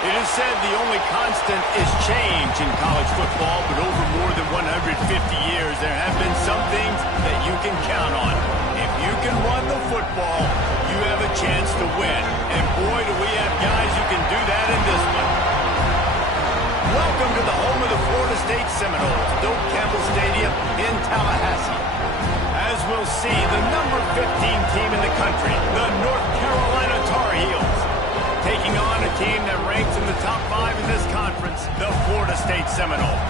It is said the only constant is change in college football, but over more than 150 years, there have been some things that you can count on. If you can run the football, you have a chance to win. And boy, do we have guys who can do that in this one. Welcome to the home of the Florida State Seminoles, Doak Campbell Stadium in Tallahassee. As we'll see, the number 15 team in the country, the North Carolina Tar Heels, taking on a team that ranks in the top 5 in this conference, the Florida State Seminoles.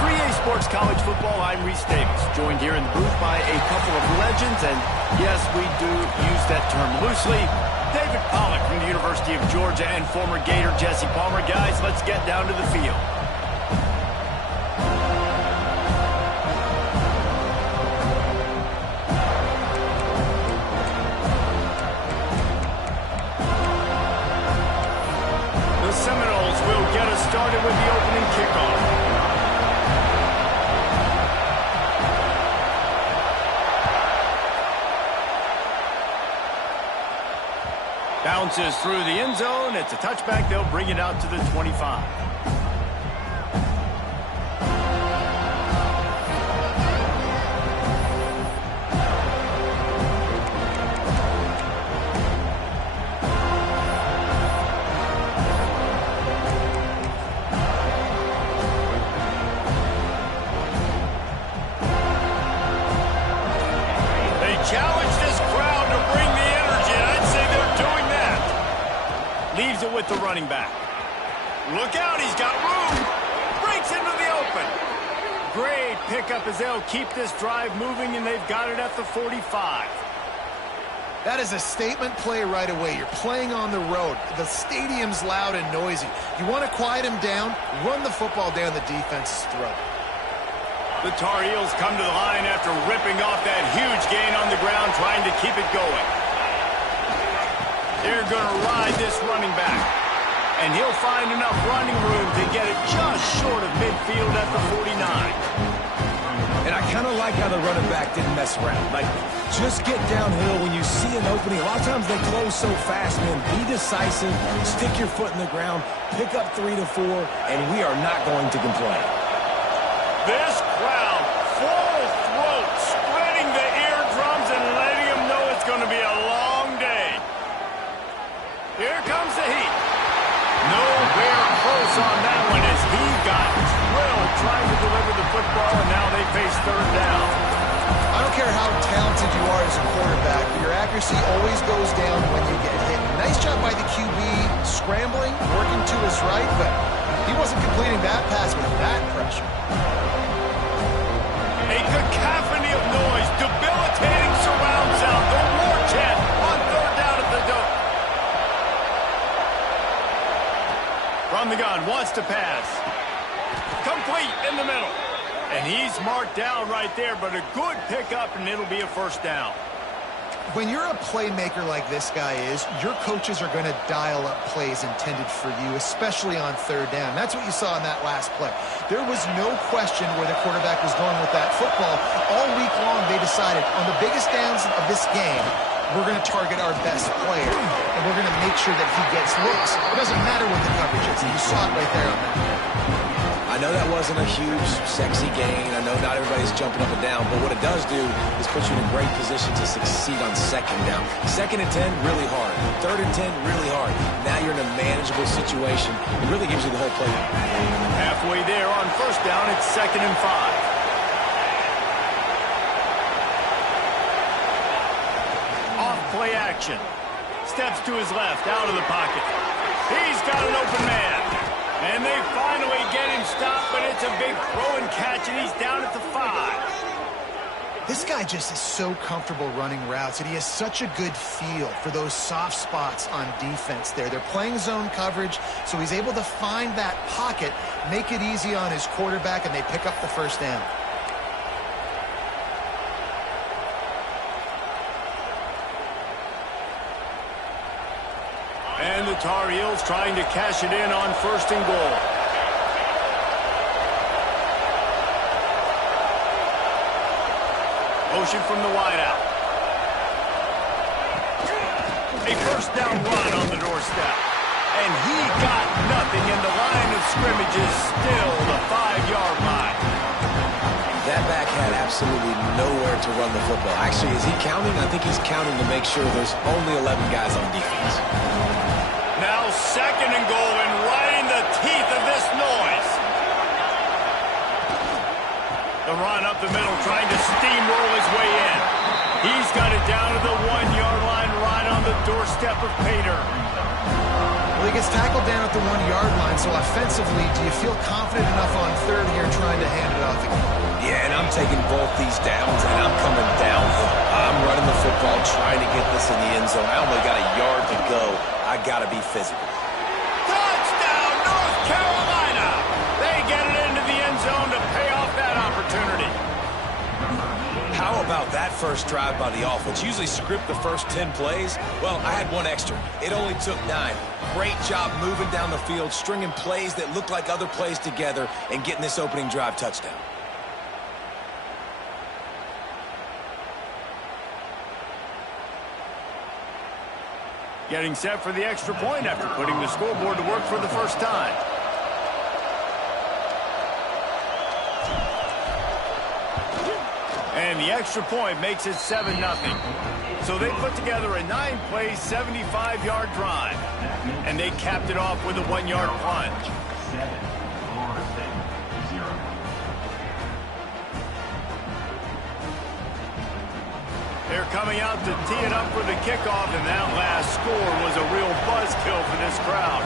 For EA Sports College Football, I'm Reese Davis, joined here in the booth by a couple of legends, and yes, we do use that term loosely. David Pollack from the University of Georgia and former Gator Jesse Palmer. Guys, let's get down to the field. The Seminoles will get us started with the opening kickoff. Bounces through the end zone. It's a touchback. They'll bring it out to the 25. They challenge this crowd to bring the energy, and I'd say they're doing that. Leaves it with the running back. Look out, he's got room. Breaks into the open. Great pickup as they'll keep this drive moving, and they've got it at the 45. That is a statement play right away. You're playing on the road. The stadium's loud and noisy. You want to quiet him down, run the football down the defense's throat. The Tar Heels come to the line after ripping off that huge gain on the ground, trying to keep it going. They're going to ride this running back, and he'll find enough running room to get it just short of midfield at the 49. And I kind of like how the running back didn't mess around. Like, just get downhill when you see an opening. A lot of times they close so fast, man. Be decisive, stick your foot in the ground, pick up 3 to 4, and we are not going to complain. This crowd, full throat, spreading the eardrums and letting them know it's going to be a long day. Here comes the heat. Nowhere close on that one as he got drilled trying to deliver the football, and now they face third down. I don't care how talented you are as a quarterback, but your accuracy always goes down when you get hit. Nice job by the QB scrambling, working to his right, but he wasn't completing that pass with that pressure. A cacophony of noise, debilitating surround sound, the war chant on third down at the Doak. From the gun, wants to pass. Complete in the middle. And he's marked down right there, but a good pickup, and it'll be a first down. When you're a playmaker like this guy is, your coaches are going to dial up plays intended for you, especially on third down. That's what you saw in that last play. There was no question where the quarterback was going with that football. All week long, they decided on the biggest downs of this game, we're going to target our best player, and we're going to make sure that he gets looks. It doesn't matter what the coverage is, and you saw it right there on that play. I know that wasn't a huge, sexy gain. I know not everybody's jumping up and down, but what it does do is put you in a great position to succeed on second down. Second and 10, really hard. Third and 10, really hard. Now you're in a manageable situation. It really gives you the whole play. Halfway there on first down, it's 2nd and 5. Off play action. Steps to his left, out of the pocket. He's got an open man. And they finally get him stopped, but it's a big throw and catch, and he's down at the 5. This guy just is so comfortable running routes, and he has such a good feel for those soft spots on defense there. They're playing zone coverage, so he's able to find that pocket, make it easy on his quarterback, and they pick up the first down. And the Tar Heels trying to cash it in on 1st and goal. Motion from the wideout. A first down run on the doorstep. And he got scrimmage is still the 5-yard line. That back had absolutely nowhere to run the football. Actually, is he counting? I think he's counting to make sure there's only 11 guys on defense. Now 2nd and goal, and right in the teeth of this noise. The run up the middle, trying to steamroll his way in. He's got it down to the 1-yard line, right on the doorstep of Pater. Well, he gets tackled down at the 1-yard line, so offensively, do you feel confident enough on 3rd here trying to hand it off again? Yeah, and I'm taking both these downs, and I'm coming downhill. I'm running the football, trying to get this in the end zone. I only got a yard to go. I got to be physical. Touchdown, North Carolina! They get it into the end zone to pay off that opportunity. How about that first drive by the offense? Usually script the first 10 plays. Well, I had one extra. It only took 9. Great job moving down the field, stringing plays that look like other plays together, and getting this opening drive touchdown. Getting set for the extra point after putting the scoreboard to work for the first time. And the extra point makes it 7-0. So they put together a 9-play, 75-yard drive. And they capped it off with a 1-yard plunge. They're coming out to tee it up for the kickoff, and that last score was a real buzzkill for this crowd.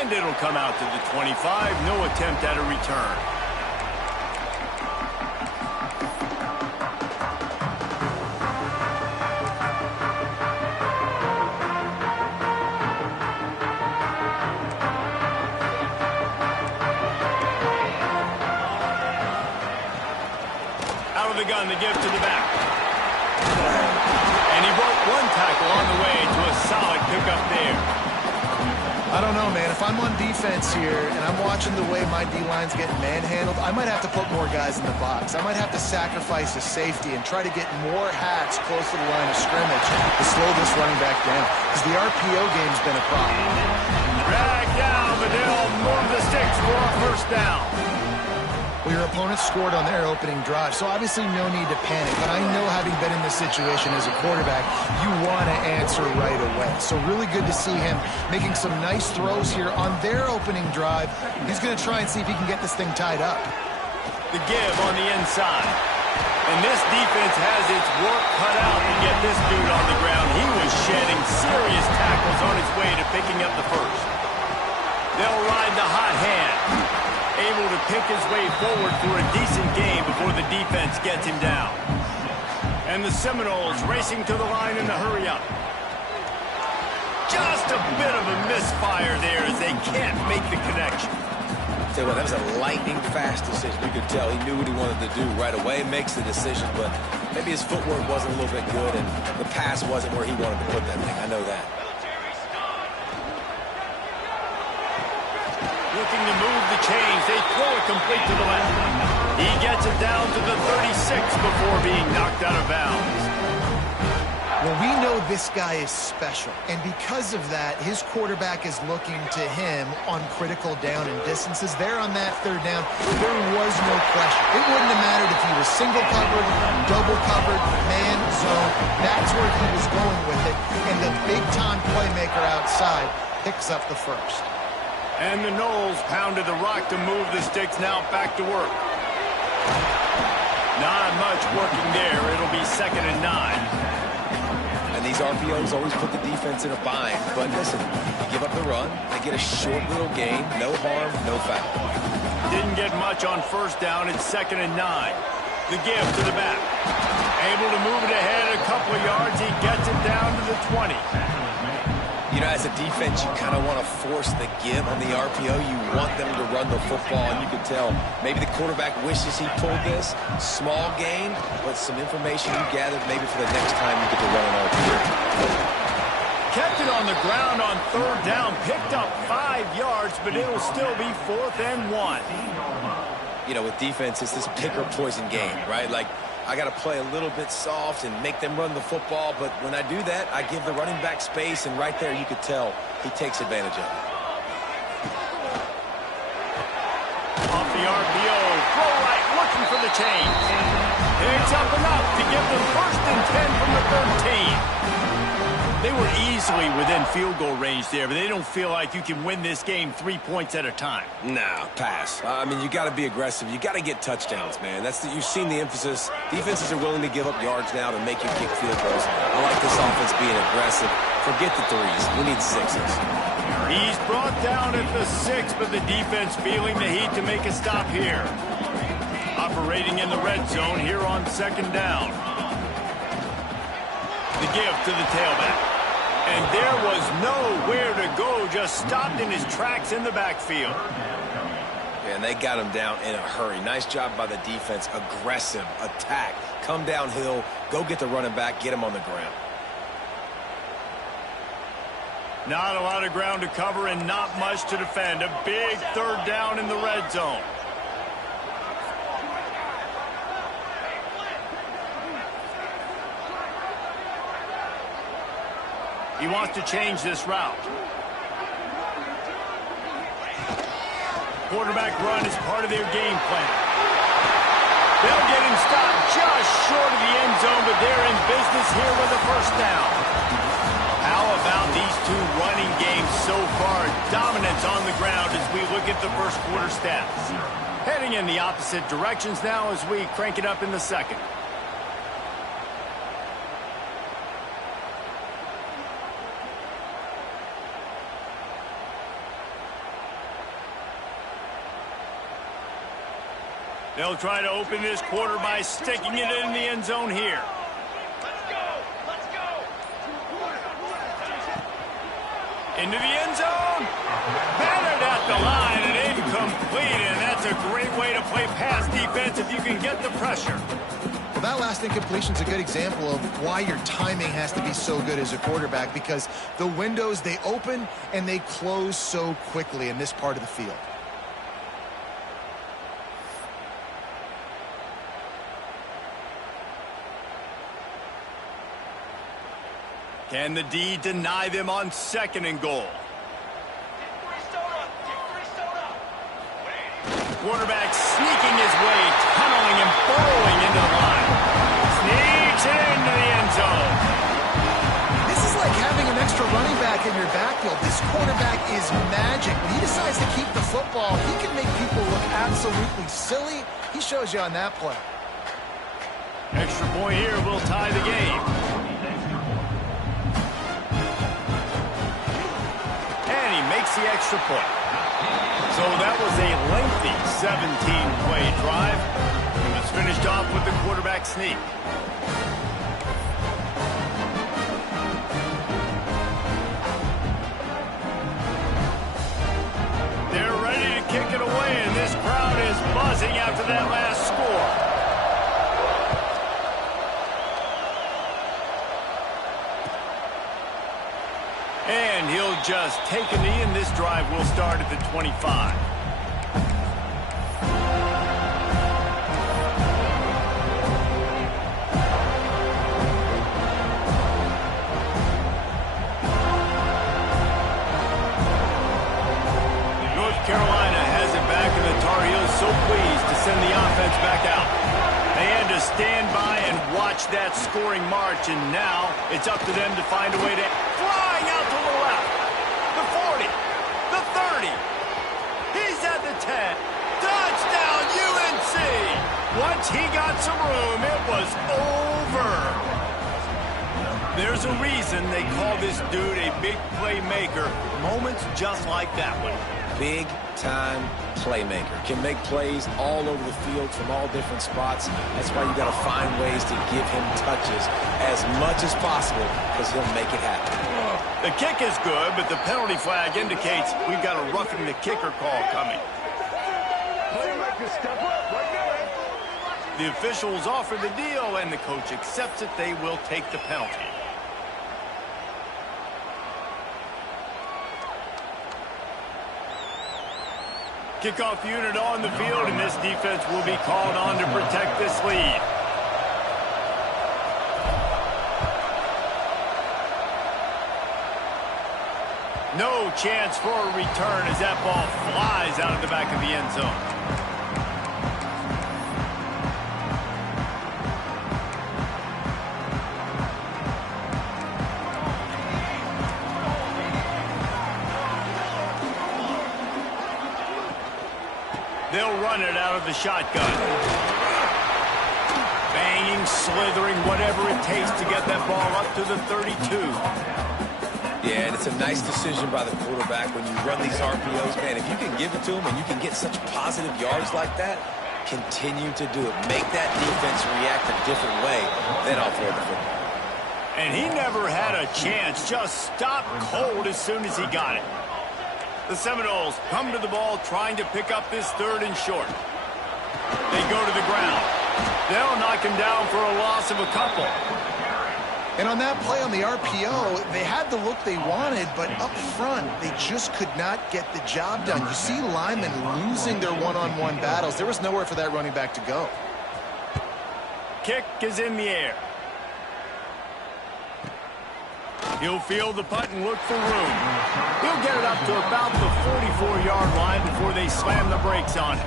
And it'll come out to the 25. No attempt at a return. Out of the gun, the give to the back. And he broke one tackle on the way to a solid pickup there. I don't know, man. If I'm on defense here and I'm watching the way my D-line's getting manhandled, I might have to put more guys in the box. I might have to sacrifice a safety and try to get more hats close to the line of scrimmage to slow this running back down, because the RPO game's been a problem. Drag down, but they'll move the sticks for a first down. Well, your opponent scored on their opening drive, so obviously no need to panic. But I know, having been in this situation as a quarterback, you want to answer right away. So really good to see him making some nice throws here on their opening drive. He's going to try and see if he can get this thing tied up. The give on the inside. And this defense has its work cut out to get this dude on the ground. He was shedding serious tackles on his way to picking up the first. They'll ride the hot hand. Able to pick his way forward for a decent game before the defense gets him down. And the Seminoles racing to the line in the hurry-up. Just a bit of a misfire there as they can't make the connection. Tell you what, that was a lightning-fast decision. You could tell he knew what he wanted to do right away, makes the decision, but maybe his footwork wasn't a little bit good, and the pass wasn't where he wanted to put that thing. I know that. Looking to move the chains. They throw it complete to the left. He gets it down to the 36 before being knocked out of bounds. Well, we know this guy is special, and because of that, his quarterback is looking to him on critical down and distances. There on that 3rd down, there was no question. It wouldn't have mattered if he was single covered, double covered, man, zone. That's where he was going with it, and the big-time playmaker outside picks up the first. And the Noles pounded the rock to move the sticks. Now back to work. Not much working there. It'll be 2nd and 9. And these RPOs always put the defense in a bind. But listen, you give up the run, they get a short little gain, no harm, no foul. Didn't get much on first down. It's 2nd and 9. The give to the back. Able to move it ahead a couple of yards. He gets it down to the 20. You know, as a defense, you kind of want to force the give on the RPO. You want them to run the football, and you can tell maybe the quarterback wishes he pulled this. Small gain, but some information you gathered maybe for the next time you get to run an RPO. Kept it on the ground on 3rd down. Picked up 5 yards, but it'll still be 4th and 1. You know, with defense, it's this pick or poison game, right? Like, I got to play a little bit soft and make them run the football. But when I do that, I give the running back space, and right there you could tell he takes advantage of it. Off the RPO, throw right, looking for the change. It's up enough to give them 1st and 10 from the 13. They were easily within field goal range there, but they don't feel like you can win this game 3 points at a time. Nah, pass. I mean, you got to be aggressive. You got to get touchdowns, man. You've seen the emphasis. Defenses are willing to give up yards now to make you kick field goals. I like this offense being aggressive. Forget the 3s. We need 6s. He's brought down at the 6, but the defense feeling the heat to make a stop here. Operating in the red zone here on 2nd down. The give to the tailback. And there was nowhere to go, just stopped in his tracks in the backfield. And they got him down in a hurry. Nice job by the defense. Aggressive, attack, come downhill, go get the running back, get him on the ground. Not a lot of ground to cover and not much to defend. A big 3rd down in the red zone. He wants to change this route. Quarterback run is part of their game plan. They'll get him stopped just short of the end zone, but they're in business here with a 1st down. How about these two running games so far? Dominance on the ground as we look at the 1st quarter stats. Heading in the opposite directions now as we crank it up in the 2nd. They'll try to open this quarter by sticking it in the end zone here. Let's go! Let's go! Into the end zone. Battered at the line and incomplete. And that's a great way to play pass defense if you can get the pressure. Well, that last incompletion is a good example of why your timing has to be so good as a quarterback, because the windows, they open and they close so quickly in this part of the field. Can the D deny them on 2nd and goal? Quarterback sneaking his way, tunneling and burrowing into the line. Sneaks it into the end zone. This is like having an extra running back in your backfield. This quarterback is magic. When he decides to keep the football, he can make people look absolutely silly. He shows you on that play. Extra point here will tie the game. And he makes the extra point. So that was a lengthy 17-play drive. It was finished off with the quarterback sneak. They're ready to kick it away, and this crowd is buzzing after that last score. And he'll just take a knee, and this drive will start at the 25. North Carolina has it back, and the Tar Heels so pleased to send the offense back out. They had to stand by and watch that scoring march, and now it's up to them to find a way to flying out to the left. The 40, the 30. He's at the 10. Touchdown, UNC. Once he got some room, it was over. There's a reason they call this dude a big playmaker. Moments just like that one. Big-time playmaker. Can make plays all over the field from all different spots. That's why you got to find ways to give him touches as much as possible, because he'll make it happen. The kick is good, but the penalty flag indicates we've got a roughing the kicker call coming. The officials offer the deal, and the coach accepts it. They will take the penalty. Kickoff unit on the field, and this defense will be called on to protect this lead. No chance for a return as that ball flies out of the back of the end zone. They'll run it out of the shotgun. Banging, slithering, whatever it takes to get that ball up to the 32. Yeah, and it's a nice decision by the quarterback when you run these RPOs. Man, if you can give it to him and you can get such positive yards like that, continue to do it. Make that defense react a different way, then I'll throw the football. And he never had a chance. Just stopped cold as soon as he got it. The Seminoles come to the ball trying to pick up this 3rd and short. They go to the ground. They'll knock him down for a loss of a couple. And on that play on the RPO, they had the look they wanted, but up front, they just could not get the job done. You see linemen losing their one-on-one battles. There was nowhere for that running back to go. Kick is in the air. He'll field the punt and look for room. He'll get it up to about the 44-yard line before they slam the brakes on it.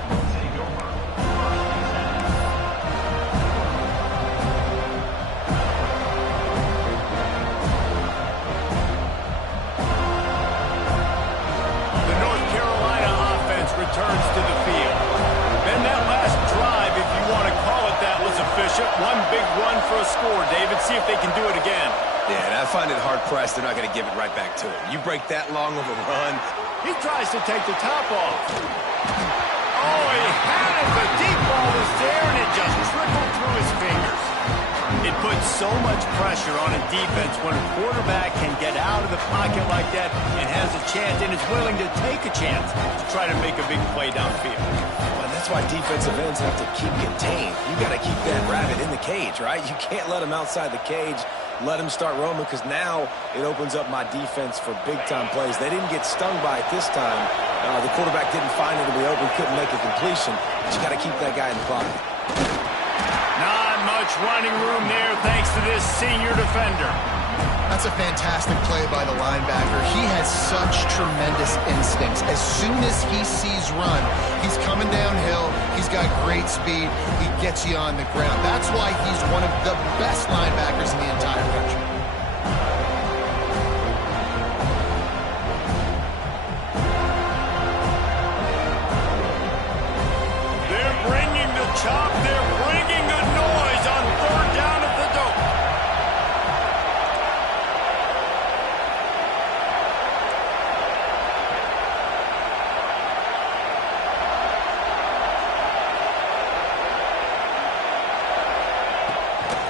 Returns to the field. Then that last drive, if you want to call it that, was efficient. One big run for a score, David. See if they can do it again. Yeah, and I find it hard-pressed. They're not going to give it right back to him. You break that long of a run. He tries to take the top off. Oh, he had it. The deep ball was there, and it just trickled through his fingers. It puts so much pressure on a defense when a quarterback can get out of the pocket like that and has a chance and is willing to take a chance to try to make a big play downfield. Well, that's why defensive ends have to keep contained. You got to keep that rabbit in the cage, right? You can't let him outside the cage. Let him start roaming, because now it opens up my defense for big-time plays. They didn't get stung by it this time. The quarterback didn't find it to be open, couldn't make a completion. But you got to keep that guy in the pocket. Not much running room there thanks to this senior defender. That's a fantastic play by the linebacker. He has such tremendous instincts. As soon as he sees run, he's coming downhill. He's got great speed. He gets you on the ground. That's why he's one of the best linebackers in the entire country. They're bringing the chop. They're bringing the noise on 3rd down at the dope.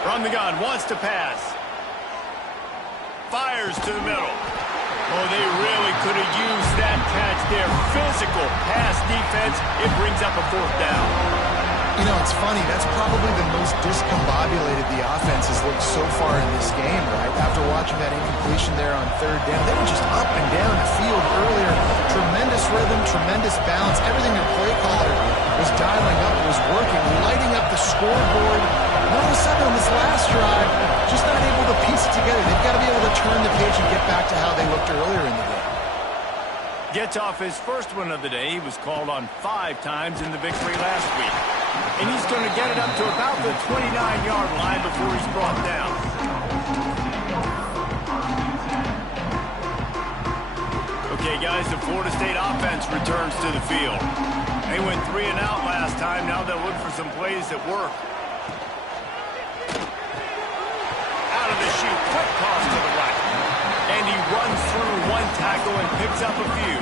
From the gun, wants to pass. Fires to the middle. Oh, they really could have used that catch there. Physical pass defense. It brings up a 4th down. You know, it's funny. That's probably the most discombobulated the offense has looked so far in this game, right? After watching that incompletion there on 3rd down, they were just up and down the field earlier. Tremendous rhythm, tremendous balance. Everything their play caller was dialing up was working, lighting up the scoreboard. And all of a sudden on this last drive, just not able to piece it together. They've got to be able to turn the page and get back to how they looked earlier in the game. Gets off his first one of the day. He was called on 5 times in the victory last week. And he's going to get it up to about the 29-yard line before he's brought down. Okay, guys, the Florida State offense returns to the field. They went 3 and out last time. Now they'll look for some plays that work. Out of the chute, quick toss to the right. And he runs through 1 tackle and picks up a few.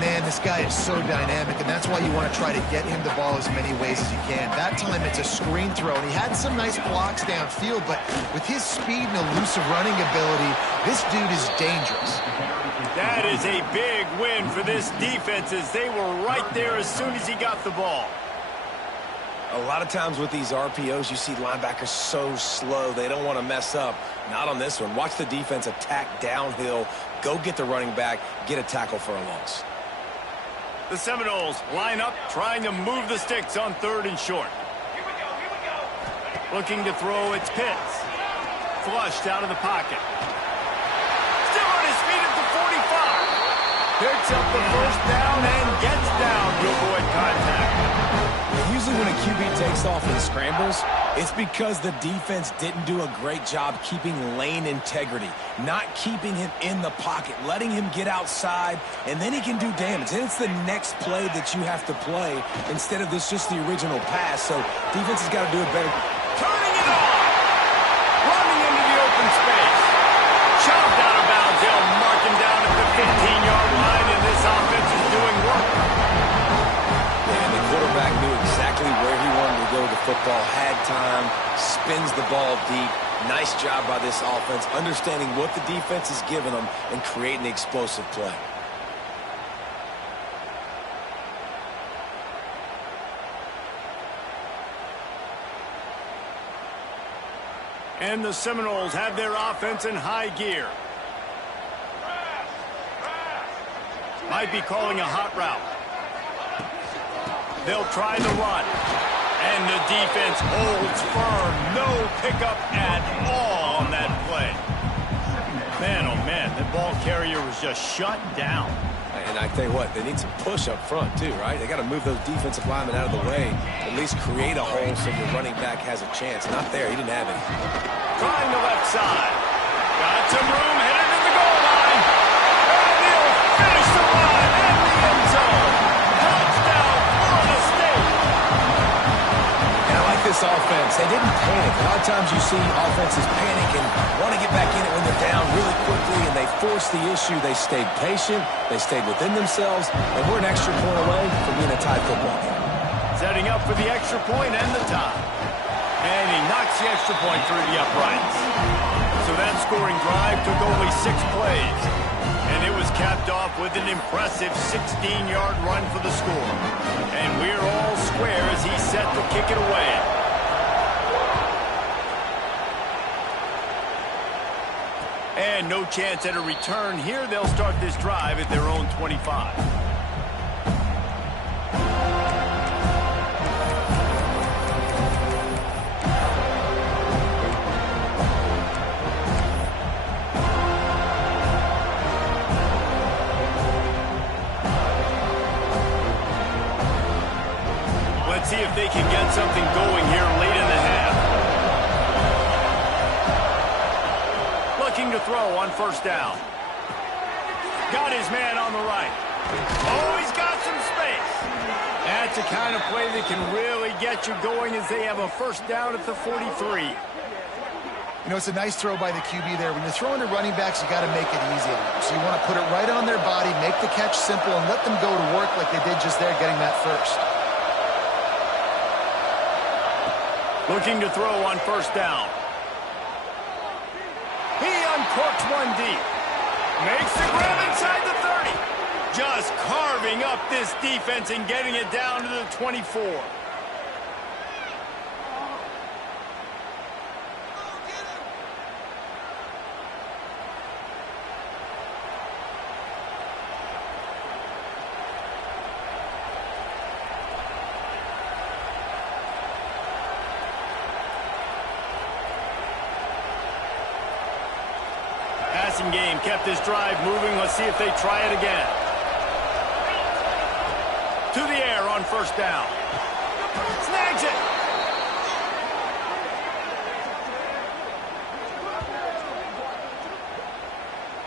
Man, this guy is so dynamic, and that's why you want to try to get him the ball as many ways as you can. That time it's a screen throw, and he had some nice blocks downfield, but with his speed and elusive running ability, this dude is dangerous. That is a big win for this defense, as they were right there as soon as he got the ball. A lot of times with these RPOs, you see linebackers so slow, they don't want to mess up. Not on this one. Watch the defense attack downhill, go get the running back, get a tackle for a loss. The Seminoles line up, trying to move the sticks on 3rd and short. Here we go. Looking to throw, it's Pitts. Flushed out of the pocket. Still on his feet at the Picks up the first down and gets down to avoid contact. Usually when a QB takes off and scrambles, it's because the defense didn't do a great job keeping lane integrity, not keeping him in the pocket, letting him get outside, and then he can do damage. And it's the next play that you have to play instead of this just the original pass. So defense has got to do it better. Turning it on! Running into the open space. Chopped out of bounds. They'll mark him down at the 15-yard line, and this offense is doing work. And the quarterback knew exactly where he wanted to go with the football, had time, spins the ball deep. Nice job by this offense, understanding what the defense is giving them and creating the explosive play. And the Seminoles have their offense in high gear. Might be calling a hot route. They'll try the run. And the defense holds firm. No pickup at all on that play. Man, oh man, the ball carrier was just shut down. And I tell you what, they need some push up front too, right? They got to move those defensive linemen out of the way, at least create a hole so the running back has a chance. Not there, he didn't have it. Trying the left side. Got some room, headed to the goal line. And he'll finish the run in the end zone. Touchdown, Florida State. And I like this offense. They didn't panic. A lot of times you see offenses panic and want to get back in it when they're down really quickly, and they force the issue. They stayed patient. They stayed within themselves, and we're an extra point away from being a tied football game. Setting up for the extra point and the tie. And he knocks the extra point through the uprights. So that scoring drive took only 6 plays. And it was capped off with an impressive 16-yard run for the score. And we're all square as he's set to kick it away. And no chance at a return here. They'll start this drive at their own 25. Let's see if they can get something going here late in the half. Looking to throw on first down. Got his man on the right. Oh, he's got some space. That's the kind of play that can really get you going as they have a first down at the 43. You know, it's a nice throw by the QB there. When you're throwing to running backs, you got to make it easy on them. So you want to put it right on their body, make the catch simple, and let them go to work like they did just there, getting that first. Looking to throw on first down. He uncorks one deep. Makes the grab inside the 30. Just carving up this defense and getting it down to the 24. Passing game kept this drive moving. Let's see if they try it again. To the air on first down. Snags it.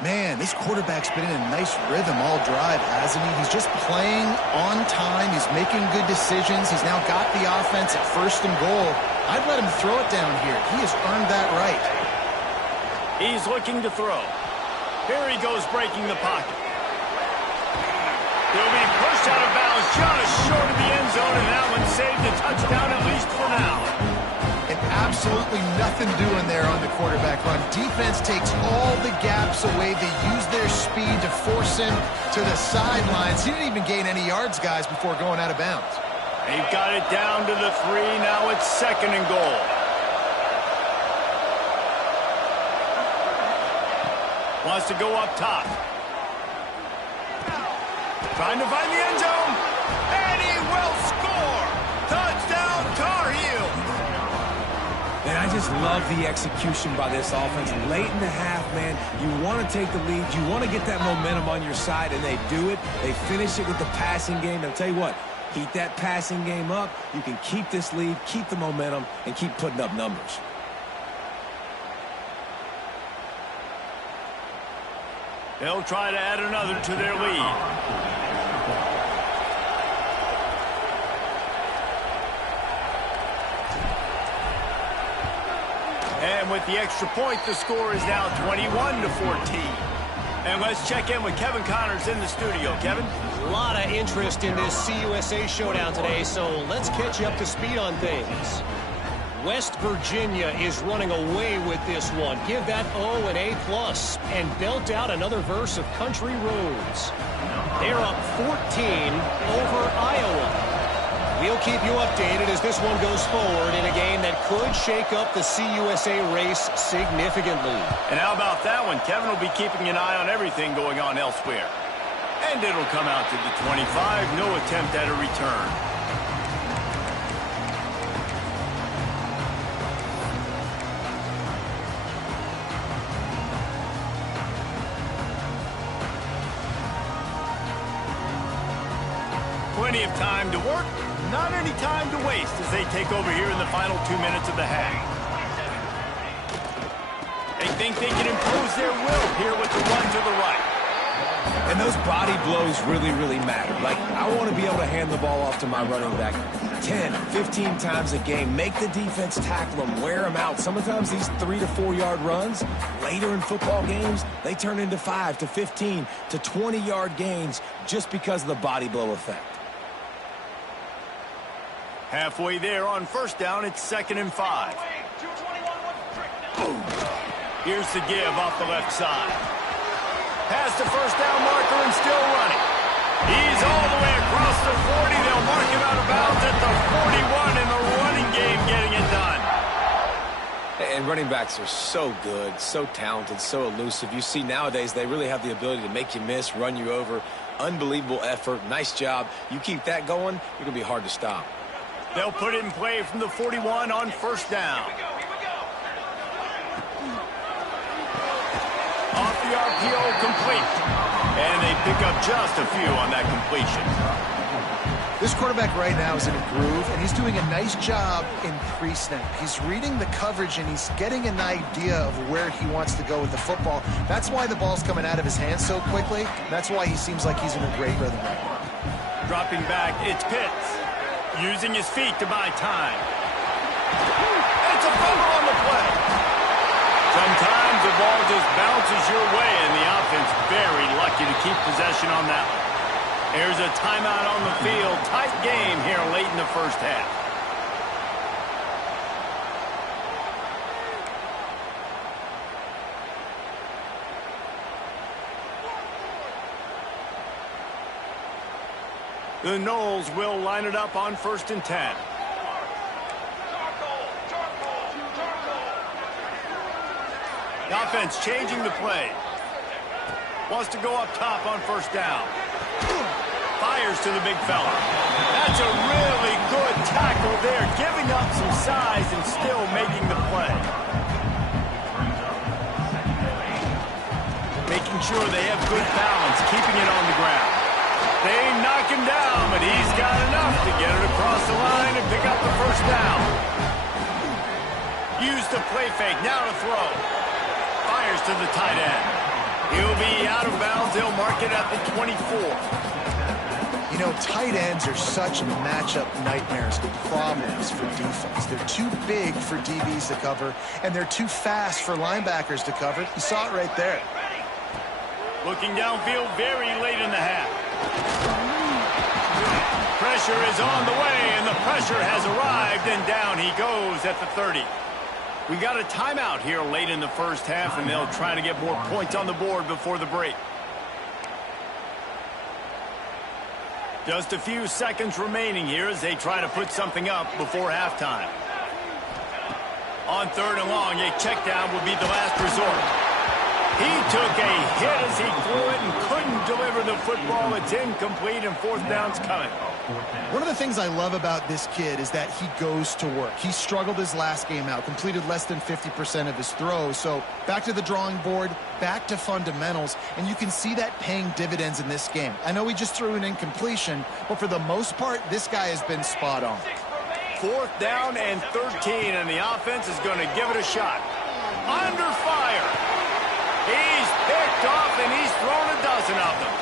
Man, this quarterback's been in a nice rhythm all drive, hasn't he? He's just playing on time. He's making good decisions. He's now got the offense at first and goal. I'd let him throw it down here. He has earned that right. He's looking to throw. Here he goes breaking the pocket. He'll be pushed out of bounds just short of the end zone, and that one saved a touchdown at least for now. And absolutely nothing doing there on the quarterback run. Defense takes all the gaps away. They use their speed to force him to the sidelines. He didn't even gain any yards, guys, before going out of bounds. They've got it down to the 3. Now it's second and goal. Wants to go up top. Trying to find the end zone. And he will score. Touchdown, Tar Heels. And I just love the execution by this offense. Late in the half, man, you want to take the lead. You want to get that momentum on your side, and they do it. They finish it with the passing game. And I'll tell you what, keep that passing game up. You can keep this lead, keep the momentum, and keep putting up numbers. They'll try to add another to their lead. And with the extra point, the score is now 21-14. And let's check in with Kevin Connors in the studio. Kevin? A lot of interest in this CUSA showdown today, so let's catch you up to speed on things. West Virginia is running away with this one. Give that O an A+, and belt out another verse of Country Roads. They're up 14 over Iowa. We'll keep you updated as this one goes forward in a game that could shake up the CUSA race significantly. And how about that one? Kevin will be keeping an eye on everything going on elsewhere. And it'll come out to the 25. No attempt at a return. Plenty of time to work. Not any time to waste as they take over here in the final 2 minutes of the half. They think they can impose their will here with the run to the right. And those body blows really, really matter. Like, I want to be able to hand the ball off to my running back 10, 15 times a game. Make the defense tackle them, wear them out. Sometimes these 3 to 4 yard runs, later in football games, they turn into 5 to 15 to 20 yard gains just because of the body blow effect. Halfway there on first down, it's 2nd and 5. Here's the give off the left side. Past the first down marker and still running. He's all the way across the 40. They'll mark him out of bounds at the 41 in the running game, getting it done. And running backs are so good, so talented, so elusive. You see nowadays they really have the ability to make you miss, run you over. Unbelievable effort. Nice job. You keep that going, you're going to be hard to stop. They'll put it in play from the 41 on first down. Off the RPO, complete. And they pick up just a few on that completion. This quarterback right now is in a groove, and he's doing a nice job in pre-snap. He's reading the coverage, and he's getting an idea of where he wants to go with the football. That's why the ball's coming out of his hands so quickly. That's why he seems like he's in a great rhythm right now. Dropping back, it's Pitts. Using his feet to buy time. It's a fumble on the play. Sometimes the ball just bounces your way, and the offense very lucky to keep possession on that one. There's a timeout on the field. Tight game here late in the first half. The Noles will line it up on 1st and 10. The offense changing the play. Wants to go up top on first down. Fires to the big fella. That's a really good tackle there, giving up some size and still making the play. Making sure they have good balance, keeping it on the ground. They knock him down, but he's got enough to get it across the line and pick up the first down. Use the play fake, now to throw. Fires to the tight end. He'll be out of bounds. They'll mark it at the 24. You know, tight ends are such matchup nightmares and problems for defense. They're too big for DBs to cover, and they're too fast for linebackers to cover. You saw it right there. Looking downfield very late in the half. Pressure is on the way, and the pressure has arrived, and down he goes at the 30. We got a timeout here late in the first half, and they'll try to get more points on the board before the break. Just a few seconds remaining here as they try to put something up before halftime. On 3rd and long, a check down will be the last resort. He took a hit as he threw it and couldn't deliver the football. It's incomplete and fourth down's coming. One of the things I love about this kid is that he goes to work. He struggled his last game out, completed less than 50% of his throws. So back to the drawing board, back to fundamentals, and you can see that paying dividends in this game. I know he just threw an incompletion, but for the most part, this guy has been spot on. Fourth down and 13, and the offense is going to give it a shot. Under fire. He's picked off, and he's thrown a dozen of them.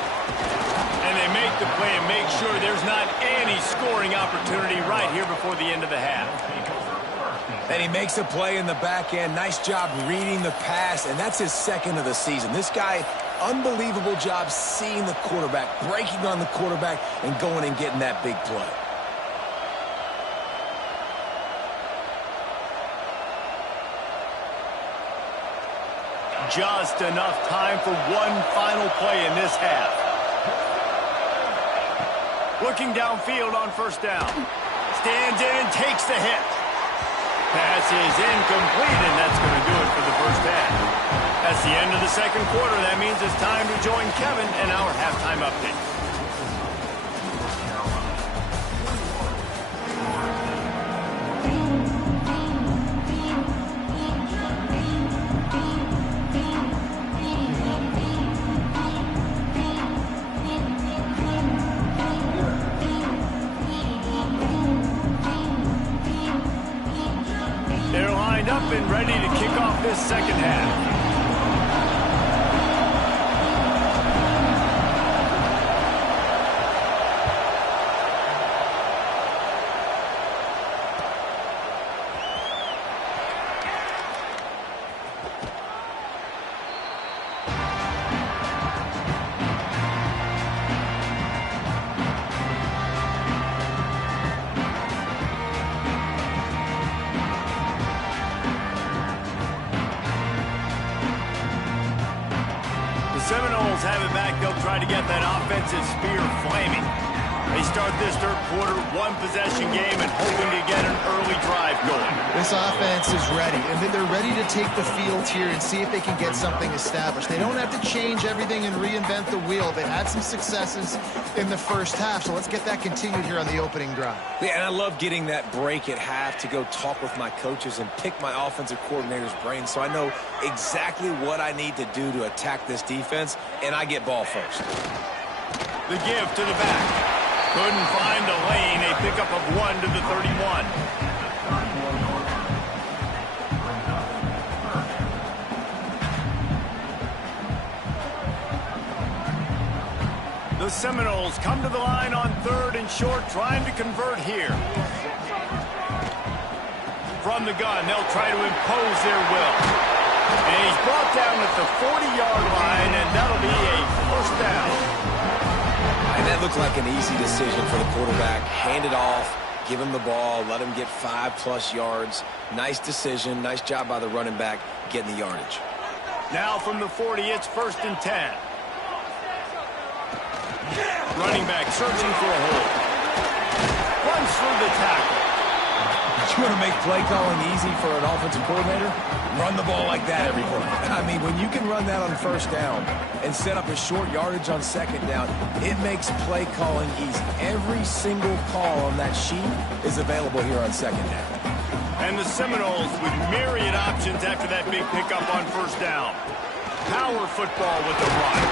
And they make the play and make sure there's not any scoring opportunity right here before the end of the half. And he makes a play in the back end. Nice job reading the pass, and that's his second of the season. This guy, unbelievable job seeing the quarterback, breaking on the quarterback, and going and getting that big play. Just enough time for one final play in this half. Looking downfield on first down. Stands in and takes the hit. Pass is incomplete, and that's going to do it for the first half. That's the end of the second quarter. That means it's time to join Kevin in our halftime update. Up and ready to kick off this second half. Seminoles have it back. They'll try to get that offensive spear flaming. They start this third quarter, one possession game, and hoping to get an early drive going. This offense is ready, and they're ready to take the field here and see if they can get something established. They don't have to change everything and reinvent the wheel. They had some successes in the first half, so let's get that continued here on the opening drive. Yeah, and I love getting that break at half to go talk with my coaches and pick my offensive coordinator's brain so I know exactly what I need to do to attack this defense, and I get ball first. The give to the back. Couldn't find a lane. A pickup of 1 to the 31. The Seminoles come to the line on third and short, trying to convert here. From the gun, they'll try to impose their will. And he's brought down at the 40-yard line, and that'll be a first down. And that looked like an easy decision for the quarterback. Hand it off, give him the ball, let him get 5+ yards. Nice decision, nice job by the running back getting the yardage. Now from the 40, it's 1st and 10. Running back searching for a hole. Runs through the tackle. You want to make play calling easy for an offensive coordinator? Run the ball like that every play. I mean, when you can run that on first down and set up a short yardage on second down, it makes play calling easy. Every single call on that sheet is available here on second down. And the Seminoles with myriad options after that big pickup on first down. Power football with the run.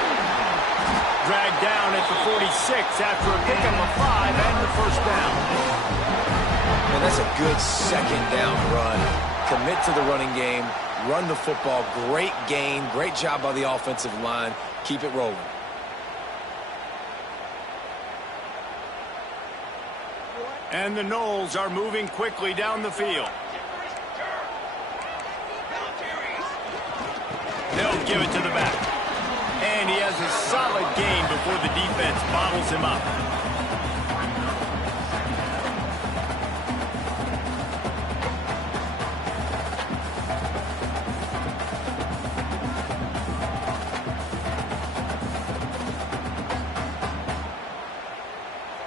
Dragged down at the 46 after a pickup of 5 and the first down. And that's a good second down run. Commit to the running game, run the football. Great gain, great job by the offensive line. Keep it rolling. And the Noles are moving quickly down the field. They'll give it to the back. And he has a solid gain before the defense bottles him up.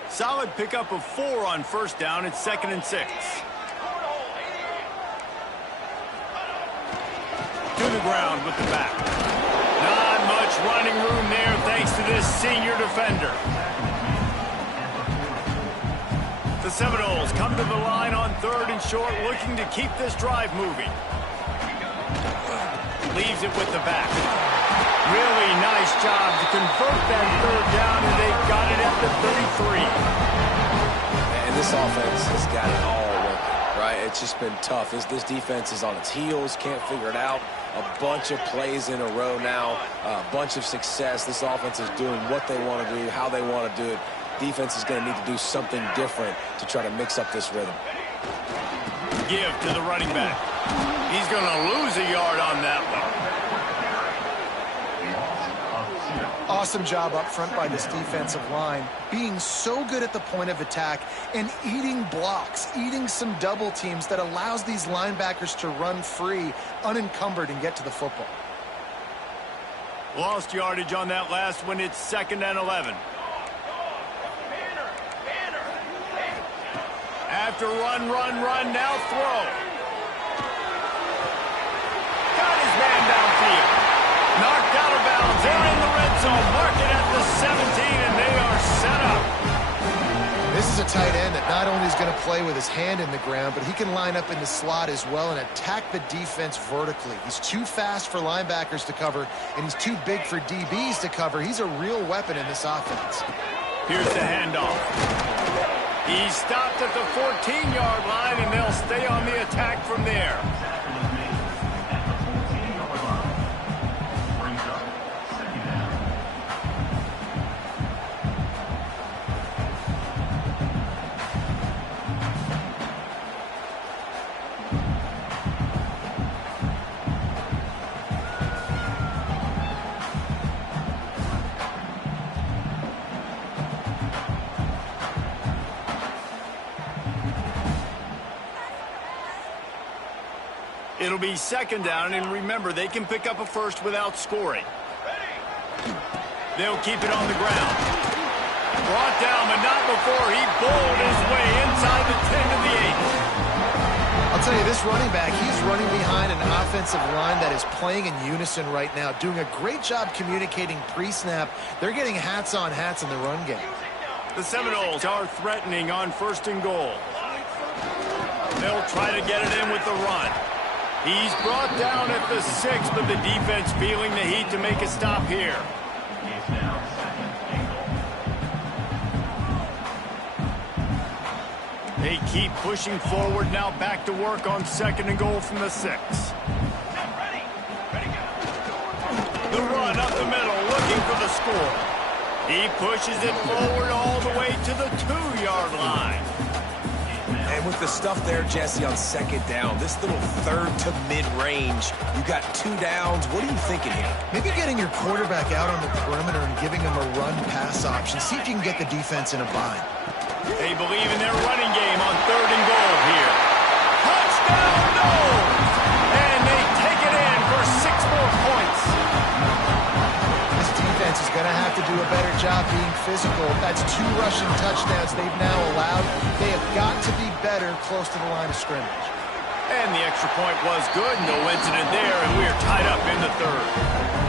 Solid pickup of 4 on first down. It's 2nd and 6. To the ground with the back. running room there thanks to this senior defender. The Seminoles come to the line on 3rd and short, looking to keep this drive moving. Leaves it with the back. Really nice job to convert that 3rd down, and they got it at the 33. And this offense has got it all working, right? It's just been tough. This defense is on its heels, can't figure it out. A bunch of plays in a row now, a bunch of success. This offense is doing what they want to do, how they want to do it. Defense is going to need to do something different to try to mix up this rhythm. Give to the running back. He's going to lose a yard on that one. Awesome job up front by this defensive line, being so good at the point of attack and eating blocks, eating some double teams that allows these linebackers to run free, unencumbered, and get to the football. Lost yardage on that last one. It's 2nd and 11. After run, now throw. Got his man downfield. Knocked out of bounds. They're in the red zone. Mark it at the 17, and they are set up. This is a tight end that not only is going to play with his hand in the ground, but he can line up in the slot as well and attack the defense vertically. He's too fast for linebackers to cover, and he's too big for DBs to cover. He's a real weapon in this offense. Here's the handoff. He stopped at the 14-yard line, and they'll stay on the attack from there. It'll be 2nd down, and remember, they can pick up a first without scoring. They'll keep it on the ground. Brought down, but not before he bowled his way inside the 10 to the 8. I'll tell you, this running back, he's running behind an offensive line that is playing in unison right now, doing a great job communicating pre-snap. They're getting hats on hats in the run game. The Seminoles are threatening on 1st and goal. They'll try to get it in with the run. He's brought down at the 6, but the defense feeling the heat to make a stop here. They keep pushing forward, now back to work on 2nd and goal from the 6. The run up the middle, looking for the score. He pushes it forward all the way to the 2-yard line. And with the stuff there, Jesse, on 2nd down, this little 3rd to mid-range, you got 2 downs. What are you thinking here? Maybe getting your quarterback out on the perimeter and giving him a run-pass option. See if you can get the defense in a bind. They believe in their running game on 3rd and goal here. Touchdown, no! And they take it in for 6 more points. This defense is going to have to do a better job being physical. That's 2 rushing touchdowns they've now allowed. They have got to be better close to the line of scrimmage. And the extra point was good. No incident there, and we are tied up in the 3rd.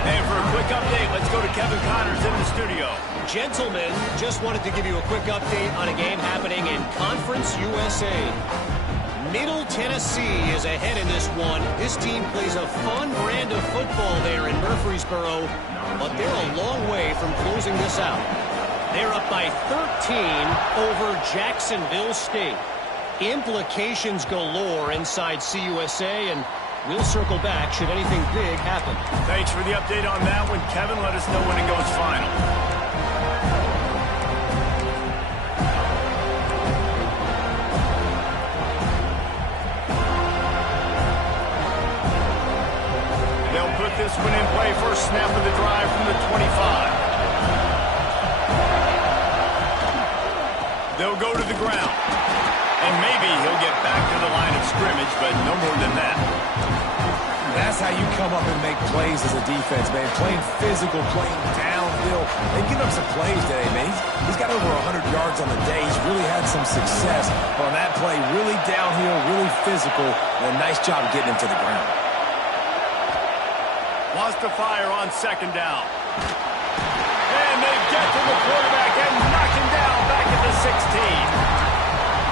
And for a quick update, let's go to Kevin Connors in the studio. Gentlemen, just wanted to give you a quick update on a game happening in Conference USA. Middle Tennessee is ahead in this one. This team plays a fun brand of football there in Murfreesboro, but they're a long way from closing this out. They're up by 13 over Jacksonville State. Implications galore inside CUSA, and we'll circle back should anything big happen. Thanks for the update on that one, Kevin. Let us know when it goes final. They'll put this one in play. First snap of the drive from the 25. They'll go to the ground. And maybe he'll get back to the line of scrimmage, but no more than that. That's how you come up and make plays as a defense, man. Playing physical, playing downhill. They've given up some plays today, man. He's got over 100 yards on the day. He's really had some success. But on that play, really downhill, really physical, and a nice job getting him to the ground. Wants to fire on 2nd down. And they get to the quarterback and knock him down back at the 16.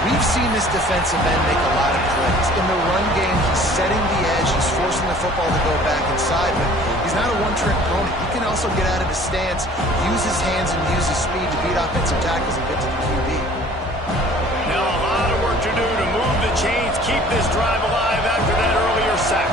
We've seen this defensive end make a lot of plays. In the run game, he's setting the edge. He's forcing the football to go back inside, but he's not a one-trick pony. He can also get out of his stance, use his hands, and use his speed to beat offensive tackles and get to the QB. Now a lot of work to do to move the chains, keep this drive alive after that earlier sack.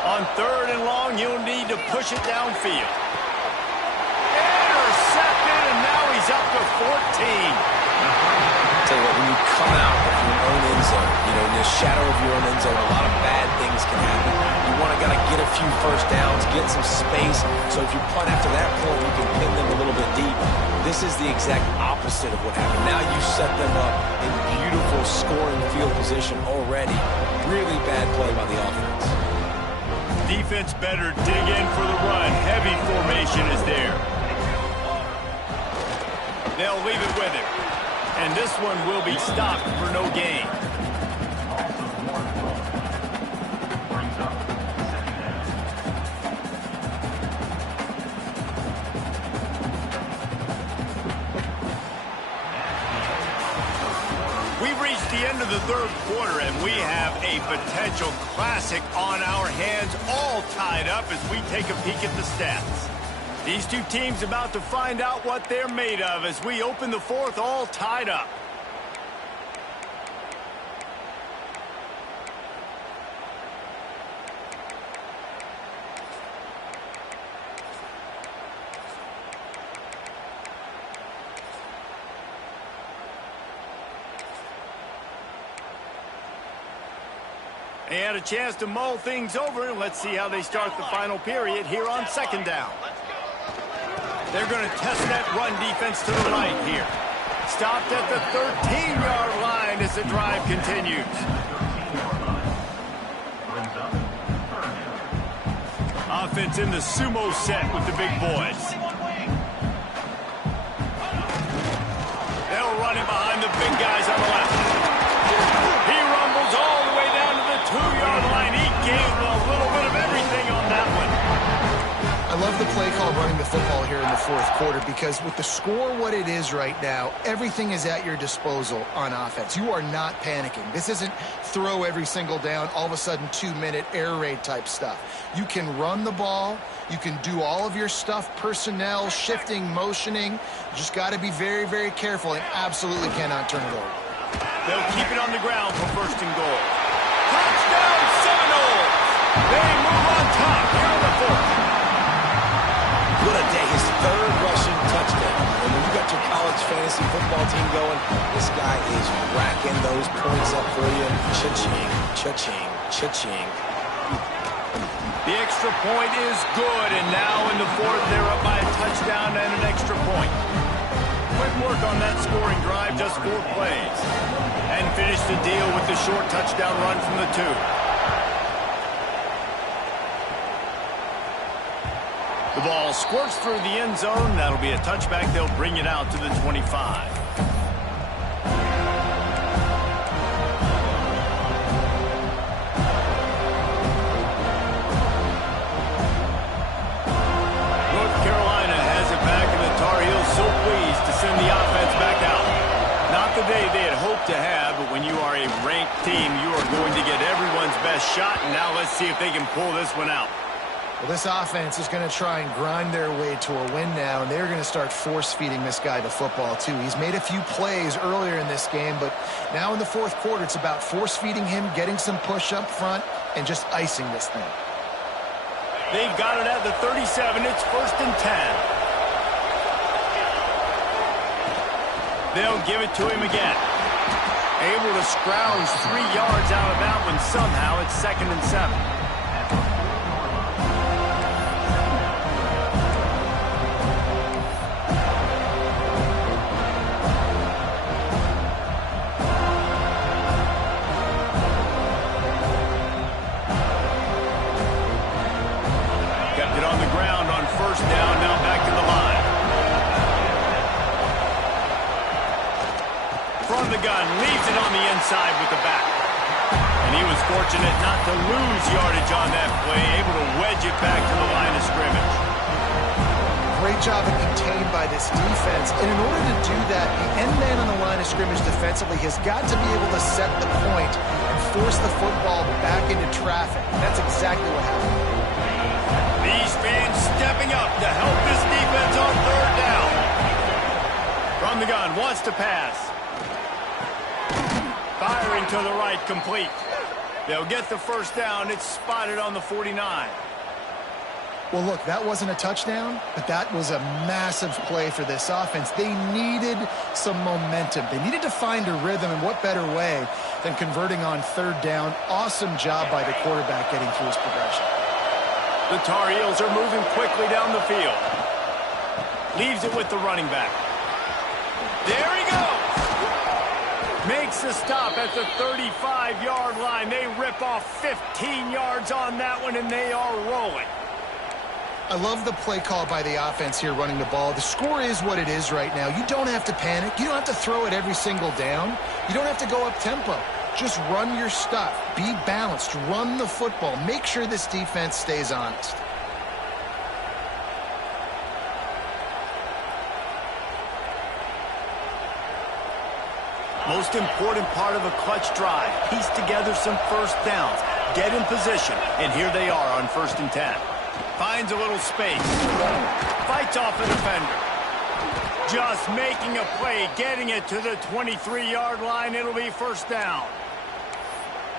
On 3rd and long, you'll need to push it downfield. Intercepted, and now he's up to 14. Tell you what, when you come out of your own end zone, in the shadow of your own end zone, a lot of bad things can happen. You want to get a few first downs, get some space, so if you punt after that point, you can pin them a little bit deep. This is the exact opposite of what happened. Now you set them up in beautiful scoring field position already. Really bad play by the offense. Defense better dig in for the run. Heavy formation is there. They'll leave it with him. And this one will be stopped for no gain. We've reached the end of the 3rd quarter, and we have a potential classic on our hands, all tied up as we take a peek at the stats. These two teams about to find out what they're made of as we open the 4th, all tied up. They had a chance to mull things over. Let's see how they start the final period here on 2nd down. They're going to test that run defense to the right here. Stopped at the 13-yard line as the drive continues. Offense in the sumo set with the big boys. They'll run him behind the big guys on the left. He rumbles all the way down to the 2-yard line. He gave a little bit of everything on that one. I love the play call running the football here in the 4th quarter because with the score what it is right now, everything is at your disposal on offense. You are not panicking. This isn't throw every single down, all of a sudden 2-minute air raid type stuff. You can run the ball. You can do all of your stuff, personnel, shifting, motioning. You just got to be very, very careful and absolutely cannot turn it over. They'll keep it on the ground for 1st and goal. Touchdown, Seminoles! They move on top here in the 4th. What a day, his 3rd rushing touchdown. And when you got your college fantasy football team going, this guy is racking those points up for you. Cha-ching, cha-ching, cha-ching. The extra point is good, and now in the 4th, they're up by a touchdown and an extra point. Quick work on that scoring drive, just 4 plays. And finish the deal with the short touchdown run from the 2. The ball squirts through the end zone. That'll be a touchback. They'll bring it out to the 25. North Carolina has it back, and the Tar Heels so pleased to send the offense back out. Not the day they had hoped to have, but when you are a ranked team, you are going to get everyone's best shot, and now let's see if they can pull this one out. Well, this offense is going to try and grind their way to a win now, and they're going to start force-feeding this guy the football, too. He's made a few plays earlier in this game, but now in the 4th quarter, it's about force-feeding him, getting some push up front, and just icing this thing. They've got it at the 37. It's 1st and 10. They'll give it to him again. Able to scrounge 3 yards out of that one somehow. It's 2nd and 7. the back. And he was fortunate not to lose yardage on that play, able to wedge it back to the line of scrimmage. Great job of contained by this defense. And in order to do that, the end man on the line of scrimmage defensively has got to be able to set the point and force the football back into traffic. And that's exactly what happened. These fans stepping up to help this defense on third down. From the gun, wants to pass. Firing to the right, complete. They'll get the first down. It's spotted on the 49. Well, look, that wasn't a touchdown, but that was a massive play for this offense. They needed some momentum. They needed to find a rhythm, and what better way than converting on third down. Awesome job by the quarterback getting through his progression. The Tar Heels are moving quickly down the field. Leaves it with the running back. There he goes. Makes the stop at the 35-yard line. They rip off 15 yards on that one, and they are rolling. I love the play call by the offense here running the ball. The score is what it is right now. You don't have to panic. You don't have to throw it every single down. You don't have to go up tempo. Just run your stuff. Be balanced. Run the football. Make sure this defense stays honest. Most important part of a clutch drive. Piece together some first downs. Get in position. And here they are on 1st and 10. Finds a little space. Fights off a defender. Just making a play. Getting it to the 23-yard line. It'll be first down.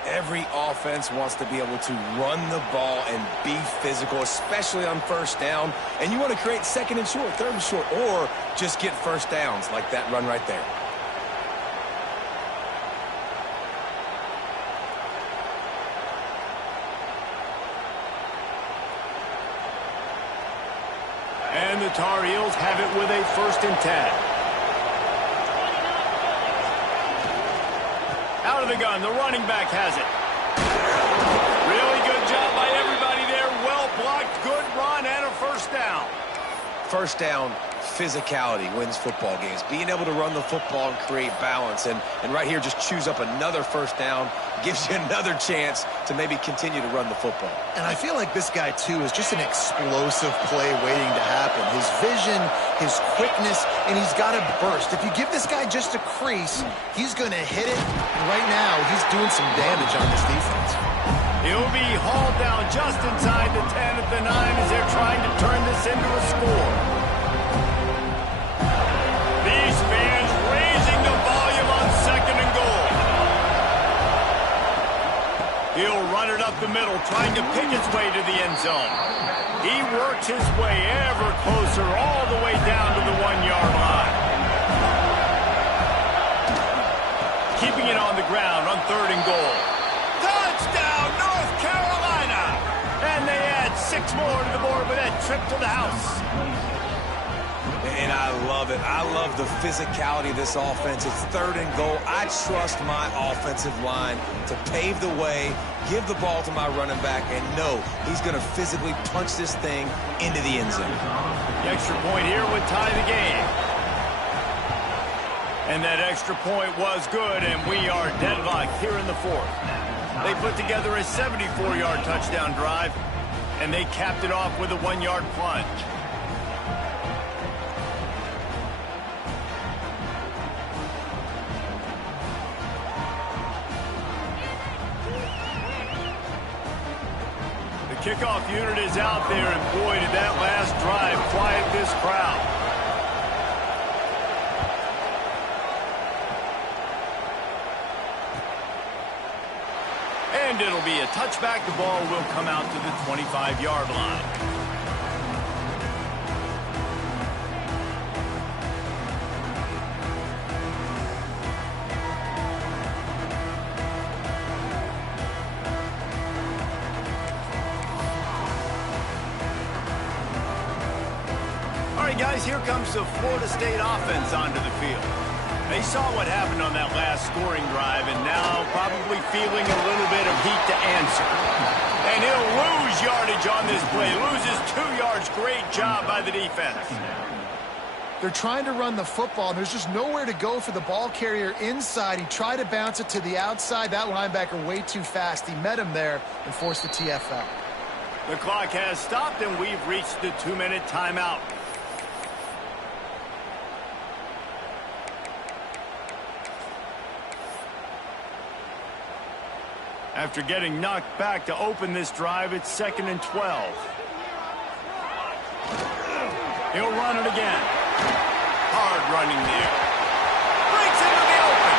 Every offense wants to be able to run the ball and be physical, especially on first down. And you want to create 2nd and short, 3rd and short, or just get first downs like that run right there. And the Tar Heels have it with a 1st and 10. Out of the gun, the running back has it. Really good job by everybody there. Well blocked, good run, and a first down. First down, physicality wins football games. Being able to run the football and create balance. And right here, just choose up another first down. Gives you another chance to maybe continue to run the football. And I feel like this guy, too, is just an explosive play waiting to happen. His vision, his quickness, and he's got a burst. If you give this guy just a crease, he's going to hit it. And right now, he's doing some damage on this defense. He'll be hauled down just inside the 10 at the 9 as they're trying to turn this into a score. These fans raising the volume on 2nd and goal. He'll run it up the middle, trying to pick his way to the end zone. He works his way ever closer all the way down to the 1-yard line. Keeping it on the ground on 3rd and goal. Touchdown, North Carolina! And they add 6 more to the board with that trip to the house. And I love it. I love the physicality of this offense. It's 3rd and goal. I trust my offensive line to pave the way, give the ball to my running back, and know he's going to physically punch this thing into the end zone. The extra point here would tie the game. And that extra point was good, and we are deadlocked here in the 4th. They put together a 74-yard touchdown drive, and they capped it off with a 1-yard plunge. Kickoff unit is out there, and boy, did that last drive quiet this crowd. And it'll be a touchback. The ball will come out to the 25-yard line. Guys, here comes the Florida State offense onto the field. They saw what happened on that last scoring drive, and now probably feeling a little bit of heat to answer. And he'll lose yardage on this play. Loses 2 yards. Great job by the defense. They're trying to run the football, and there's just nowhere to go for the ball carrier inside. He tried to bounce it to the outside. That linebacker way too fast. He met him there and forced the TFL. The clock has stopped, and we've reached the 2-minute timeout. After getting knocked back to open this drive, it's 2nd and 12. He'll run it again. Hard running there. Breaks into the open.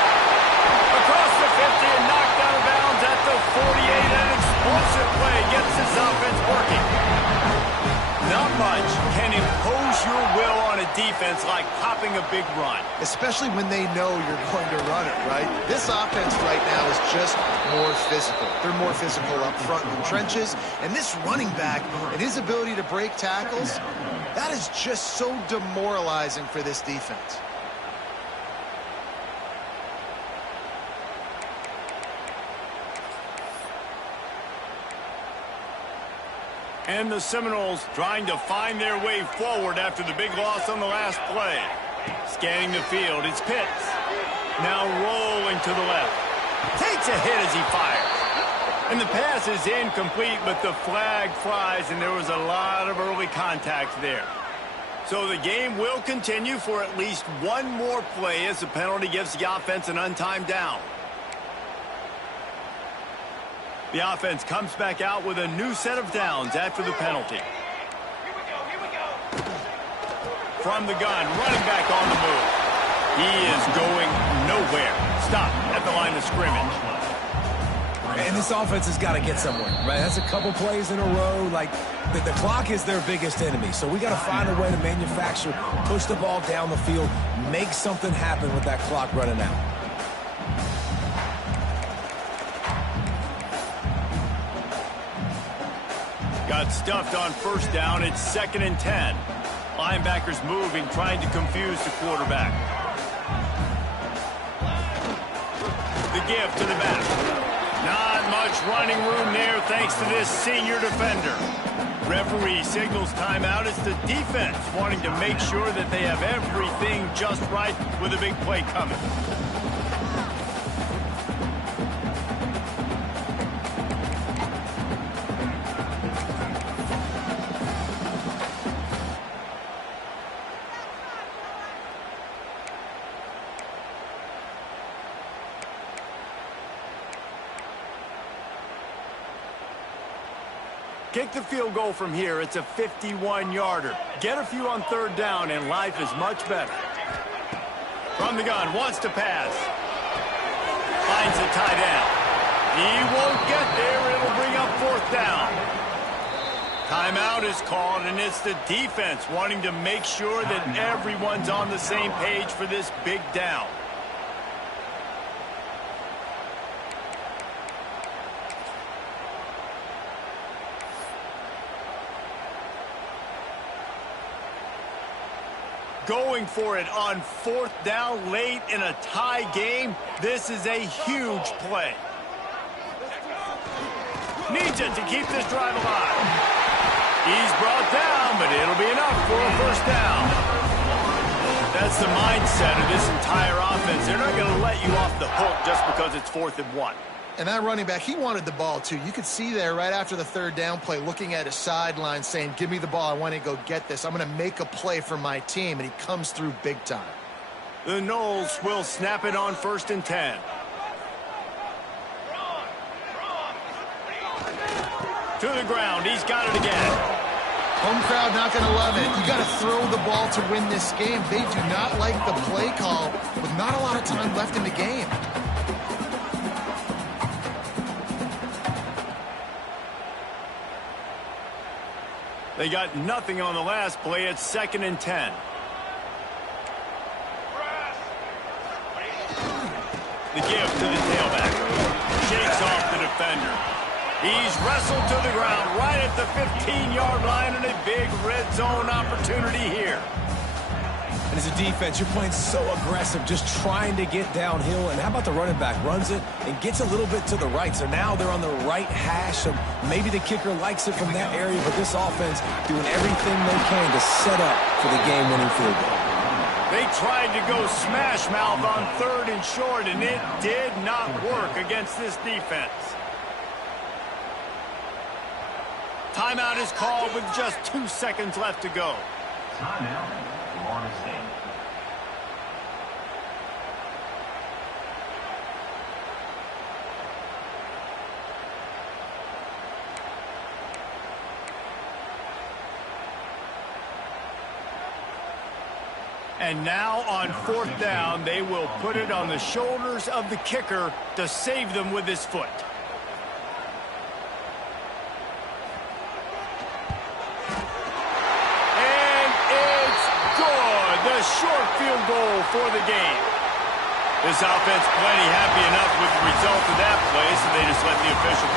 Across the 50 and knocked out of bounds at the 48. An explosive play gets this offense working. Not much can impose your will on a defense like popping a big run. Especially when they know you're going to run it, right? This offense right now is just more physical. They're more physical up front in the trenches. And this running back and his ability to break tackles, that is just so demoralizing for this defense. And the Seminoles trying to find their way forward after the big loss on the last play. Scanning the field, it's Pitts. Now rolling to the left. Takes a hit as he fires. And the pass is incomplete, but the flag flies, and there was a lot of early contact there. So the game will continue for at least one more play as the penalty gives the offense an untimed down. The offense comes back out with a new set of downs after the penalty. Here we go. From the gun, running back on the move. He is going nowhere. Stop at the line of scrimmage. And this offense has got to get somewhere, right? That's a couple plays in a row. Like, the clock is their biggest enemy. So we got to find a way to manufacture, push the ball down the field, make something happen with that clock running out. Got stuffed on first down. It's 2nd and 10. Linebackers moving, trying to confuse the quarterback. The give to the back. Not much running room there thanks to this senior defender. Referee signals timeout as the defense wanting to make sure that they have everything just right with a big play coming. Kick the field goal from here. It's a 51-yarder. Get a few on third down, and life is much better. From the gun, wants to pass. Finds a tight end. He won't get there. It'll bring up 4th down. Timeout is called, and it's the defense wanting to make sure that everyone's on the same page for this big down. Going for it on 4th down late in a tie game. This is a huge play. Needs it to keep this drive alive. He's brought down, but it'll be enough for a 1st down. That's the mindset of this entire offense. They're not going to let you off the hook just because it's 4th and 1. And that running back, he wanted the ball, too. You could see there right after the 3rd down play, looking at his sideline, saying, give me the ball. I want to go get this. I'm going to make a play for my team. And he comes through big time. The Noles will snap it on 1st and 10. To the ground. He's got it again. Home crowd not going to love it. You got to throw the ball to win this game. They do not like the play call with not a lot of time left in the game. They got nothing on the last play. It's 2nd and 10. The give to the tailback. Shakes off the defender. He's wrestled to the ground right at the 15-yard line, and a big red zone opportunity here. And as a defense, you're playing so aggressive, just trying to get downhill. And how about the running back? Runs it and gets a little bit to the right. So now they're on the right hash. So maybe the kicker likes it from that area, but this offense doing everything they can to set up for the game-winning field goal. They tried to go smash mouth on 3rd and short, and it did not work against this defense. Timeout is called with just 2 seconds left to go. Timeout, Florida State. And now on 4th down, they will put it on the shoulders of the kicker to save them with his foot. And it's good. The short field goal for the game. This offense plenty happy enough with the result of that play, so they just let the official